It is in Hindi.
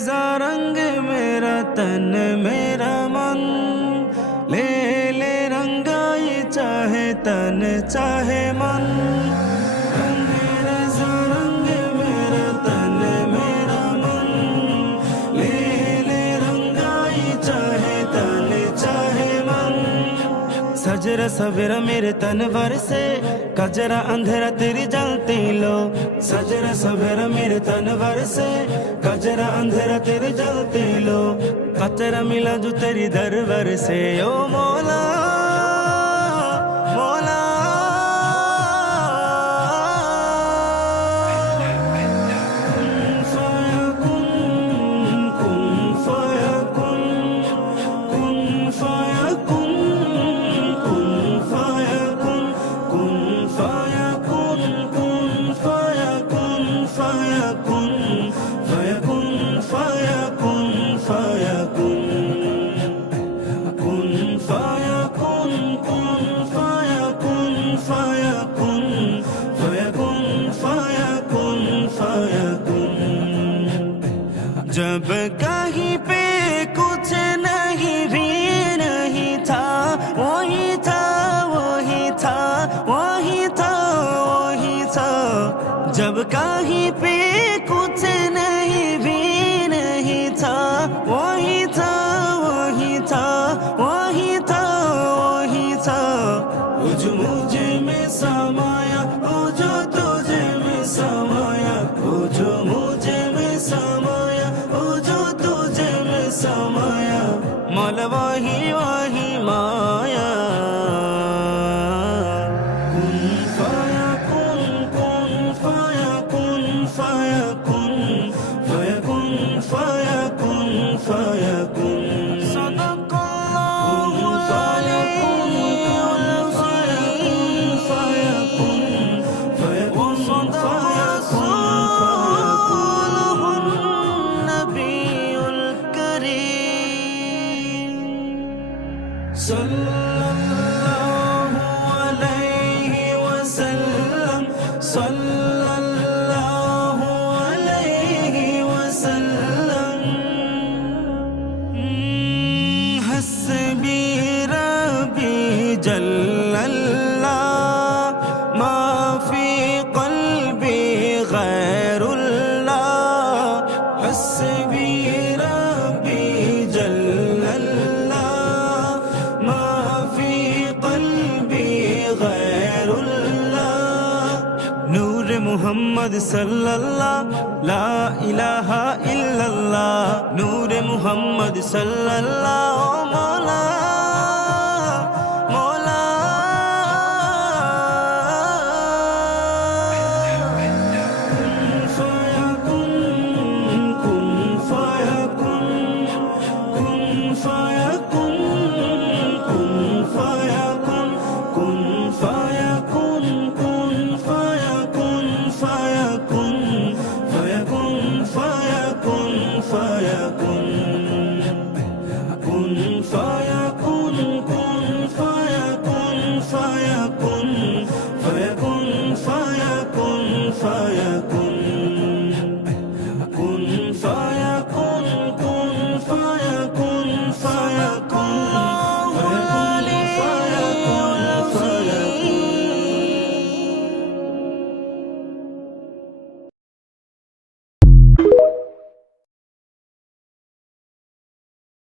रज़ा रंग मेरा तन मेरा मन, ले ले रंगाई चाहे तन चाहे मन। रंग रज़ा रंग मेरा तन मेरा मन, ले ले रंगाई चाहे तन चाहे मन। सजरा सवेरा मेरे तनवर से, कजरा अंधेरा तेरी जलती लो। सजरा सवेरा मेरे तनवर से, कजरा अंधेरा तेरी जलती लो। कचरा मिला जो तेरी दरबार से, ओ मौला मौला। जब कहीं पे कुछ नहीं भी नहीं था, वही था वही था वही था वही था। जब कहीं पे कुछ नहीं भी नहीं था, वही था वही था वही था वही था। वो जो मुझे में समाया, वो जो तुझे में समाया, वो जो मुझे में समाया, वो जो तुझे में समाया। मौला वही वही माया। कुन फाया कुन, कुन फाया कुन, फाया कुन, फाया कुन, फाया कुन, फाया कुन। सल्लल्लाहु अलैहि वसल्लम, सल्लल्लाहु अलैहि वसल्लम। हस्बी रब्बी जल्लल्लाह, मा फी क़ल्बी गैरुल्लाह। हस्बी रब्बी जल्लल्लाह, मुहम्मद सल्लल्लाह, ला इलाहा इल्लल्लाह। नूर मुहम्मद सल्लल्लाह।